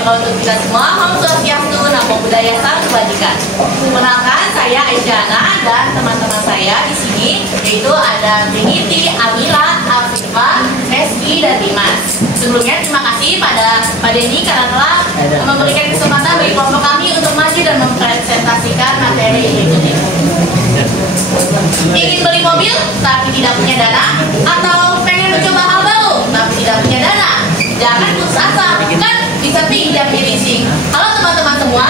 sejahtera untuk kita semua. Om Swastiastu, Namo Buddhaya, Salam Kebajikan. Perkenalkan, saya Aisyana dan teman-teman saya di sini yaitu ada Trinity, Amila, Afifa, Reski, dan Dimas. Sebelumnya terima kasih pada Pak Denny karena telah memberikan kesempatan bagi kelompok kami untuk maju dan mempresentasikan materi berikut ini. Ingin beli mobil tapi tidak punya dana, atau pengen mencoba hal baru tapi tidak punya dana? Jangan putus asa, kan bisa pinjam di leasing. Halo teman-teman semua,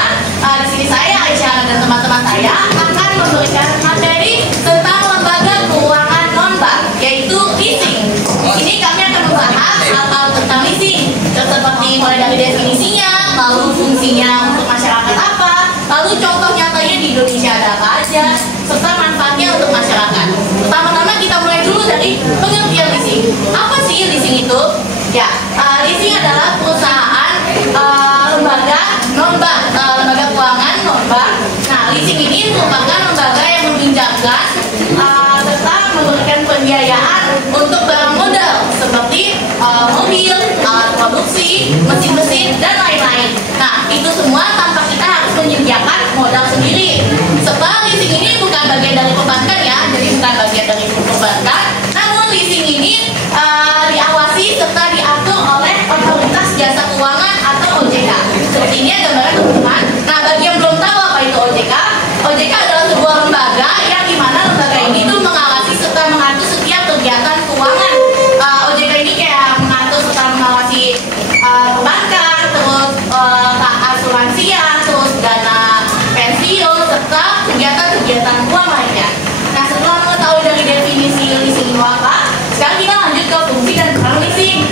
di sini saya Aisyah dan teman-teman saya akan memberikan materi tentang lembaga keuangan non-bank, yaitu leasing. Di sini kami akan membahas hal-hal tentang leasing, seperti mulai dari definisinya, lalu fungsinya untuk masyarakat apa, lalu contoh nyatanya di Indonesia ada apa aja, serta manfaatnya untuk masyarakat. Pertama-tama kita mulai dulu dari pengertian leasing. Apa sih leasing itu? Ya, leasing adalah perusahaan lembaga non-bank, lembaga keuangan non-bank. Nah, leasing ini merupakan lembaga yang meminjamkan serta memberikan pembiayaan untuk barang modal seperti mobil, alat produksi, mesin-mesin, dan lain-lain. Nah, itu semua tanpa kita harus menyediakan modal sendiri. Serta leasing ini bukan bagian dari perbankan ya, jadi bukan bagian dari perbankan. Namun leasing ini diawasi serta diatur oleh Otoritas Jasa Keuangan atau OJK. Seperti ini ada gambaran teman-teman. Nah, bagi yang belum tahu apa itu OJK, OJK adalah sebuah lembaga yang dimana lembaga ini tuh mengawasi serta mengatur setiap kegiatan keuangan. OJK ini kayak mengatur serta mengawasi perbankan, terus asuransian, terus dana pensiun, serta kegiatan-kegiatan uang lainnya. Nah, setelah mengetahui dari definisi leasing itu apa, sekarang kita lanjut ke fungsi dan peran leasing.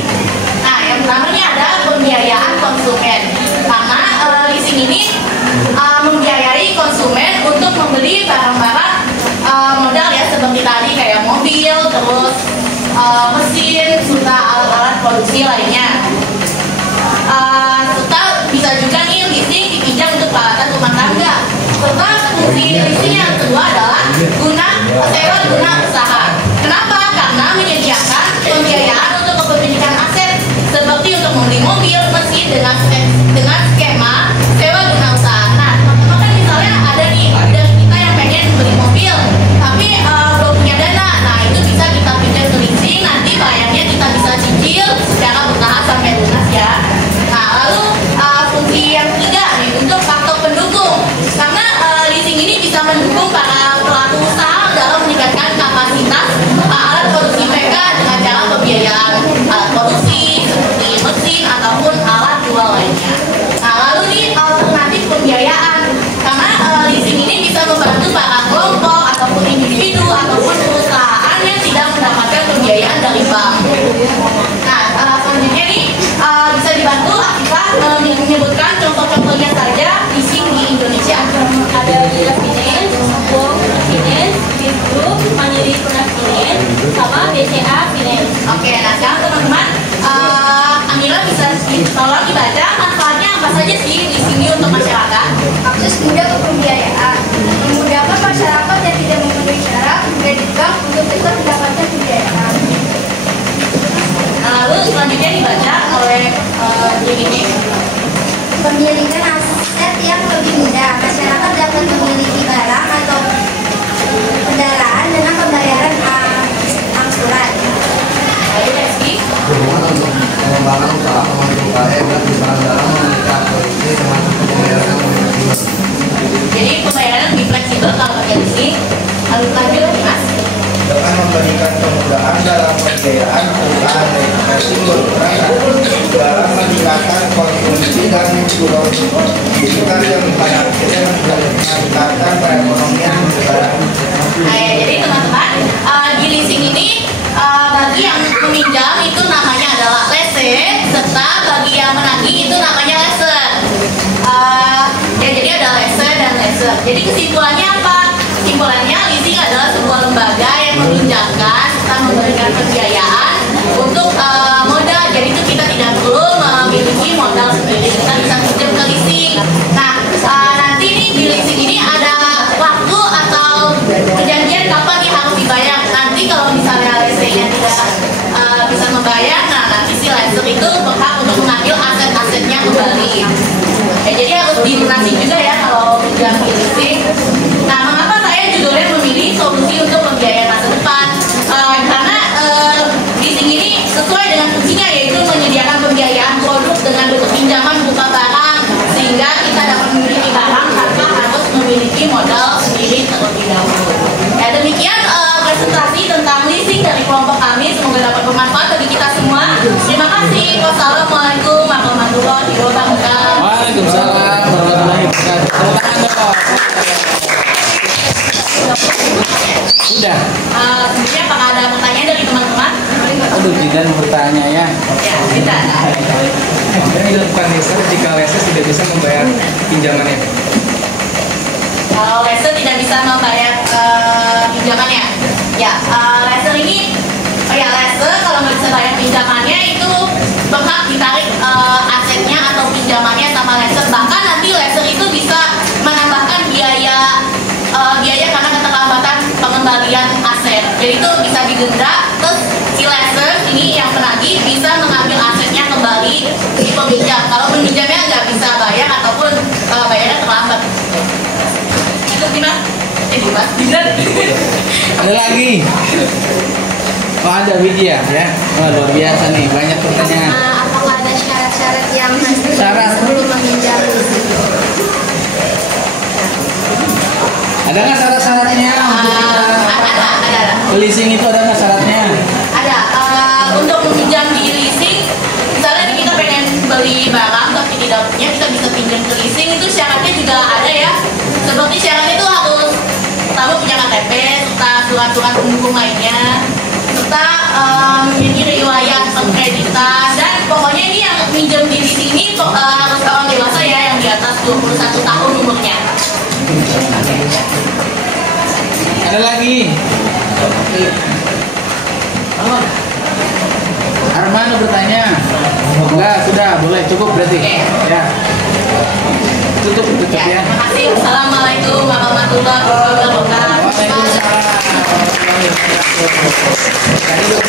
Nah, yang pertama ini ada pembiayaan konsumen. Karena leasing ini membiayai konsumen untuk membeli barang-barang modal ya, seperti tadi kayak mobil, terus mesin, serta alat-alat produksi lainnya. Serta bisa juga nih leasing dipinjam untuk peralatan rumah tangga. Serta fungsi leasing yang kedua adalah sewa guna usaha. Kenapa? Karena menyediakan pembiayaan untuk kepemilikan aset seperti untuk membeli mobil, mesin dengan skema sewa guna usaha. Nah, teman-teman kan misalnya ada nih dari kita yang pengen beli mobil tapi belum punya dana. Nah, itu bisa kita pinjam ke leasing, nanti bayarnya kita bisa cicil secara bertahap sampai lunas ya. Nah, lalu fungsi yang ketiga nih untuk faktor pendukung. Karena leasing ini bisa mendukung para pelaku usaha dalam meningkatkan kapasitas alat produksi mereka dengan cara pembiayaan alat produksi seperti mesin ataupun alat jual lainnya. Nah, lalu nih alternatif pembiayaan, karena leasing ini bisa membantu para kelompok ataupun individu ataupun perusahaan yang tidak mendapatkan pembiayaan dari bank. Nah, selanjutnya nih bisa dibantu Afifah menyebutkan contoh-contohnya saja leasing di Indonesia. Ada Gila Finance, Wong Finance, Big Group, Mandiri Product Finance, sama BCA Finance. Oke, nah sekarang teman-teman, Amila bisa tolong dibaca manfaatnya apa saja sih leasing ini untuk masyarakat? Akses mudah ke pembiayaan, memudahkan masyarakat yang tidak memenuhi syarat kredit bank untuk tetap mendapatkan pembiayaan. Nah, lalu selanjutnya dibaca oleh ini. Pemilikan aset yang lebih mudah, masyarakat dapat memiliki barang atau kendaraan dengan pembayaran angsuran. Lalu Reski. Pengembangan usaha UMKM dan usaha dalam meningkat produksi termasuk pembayaran yang fleksibel. Jadi pembayaran lebih fleksibel kalau pakai leasing. Lalu lanjut Mas. Dengan memberikan kemudahan dalam pembiayaan perusahaan investasi berperan dalam meningkatkan konsumsi dan mensukseskan yang pada akhirnya meningkatkan perekonomian negara. Nah, ya, jadi teman-teman di leasing ini bagi yang meminjam itu namanya adalah lese, serta bagi yang menagih itu namanya leser. Ya, jadi ada leser dan leser. Jadi kesimpulannya apa? Kesimpulannya leasing adalah sebuah lembaga yang meminjamkan serta memberikan pembiayaan untuk modal. Jadi itu kita tidak perlu memiliki modal sendiri, kita bisa pinjam ke leasing. Nah, nanti nih di leasing ini ada waktu atau perjanjian kapan nih harus dibayar. Nanti kalau misalnya leasingnya tidak bisa membayar, nah nanti si lessor itu berhak untuk mengambil aset-asetnya asetnya kembali. Jadi harus dilunasi juga ya kalau pinjam di leasing. Nah, mengapa saya judulnya memilih solusi untuk pembiayaan masa depan? Karena leasing ini sesuai dengan fungsinya, yaitu menyediakan pembiayaan produk dengan bentuk pinjaman berupa barang, sehingga kita dapat memiliki barang tanpa harus memiliki modal sendiri terlebih dahulu. Ya, demikian presentasi tentang leasing dari kelompok kami. Semoga dapat bermanfaat bagi kita semua. Terima kasih. Wassalamualaikum warahmatullahi wabarakatuh. Waalaikumsalam warahmatullahi wabarakatuh. Tepuk tangan dong. Sudah. Sebenarnya apakah ada pertanyaan dari teman-teman? Aduh, Jidan bertanya ya. Ya, kita. Yang dilakukan leaser jika leaser tidak bisa membayar pinjamannya. Kalau leaser tidak bisa membayar pinjamannya, ya leaser ini, leaser kalau nggak bisa bayar pinjamannya itu berhak ditarik asetnya atau pinjamannya sama leaser. Bahkan nanti leaser itu bisa menambahkan biaya karena keterlambatan pengembalian aset. Jadi itu bisa didenda. Terus si leaser ini yang penagih bisa mengambil asetnya kembali di peminjam. Kalau peminjamnya nggak bisa bayar ataupun bayarnya terlambat. Itu gimana? Gimana? Ada lagi? Oh, ada Widya ya. Oh, luar biasa nih, banyak pertanyaan. Apakah ada syarat-syarat yang harus Syarat. sebelum meminjam? Ada nggak syarat-syaratnya? Ada. Leasing itu ada nggak syaratnya? Ada. Untuk meminjam di leasing, misalnya nih kita pengen beli barang tapi tidak punya, kita bisa pinjam ke leasing. Itu syaratnya juga ada ya. Seperti syaratnya itu harus pertama punya KTP serta surat-surat pendukung lainnya, serta memiliki riwayat pengkreditan, dan pokoknya ini yang minjem di leasing ini harus orang dewasa ya, yang di atas 21 tahun umurnya. Ada lagi? Armando bertanya. Enggak, sudah, boleh, cukup berarti. Oke. Ya. Tutup Ya, ya. terima kasih. Assalamualaikum warahmatullahi wabarakatuh. Waalaikumsalam warahmatullahi wabarakatuh.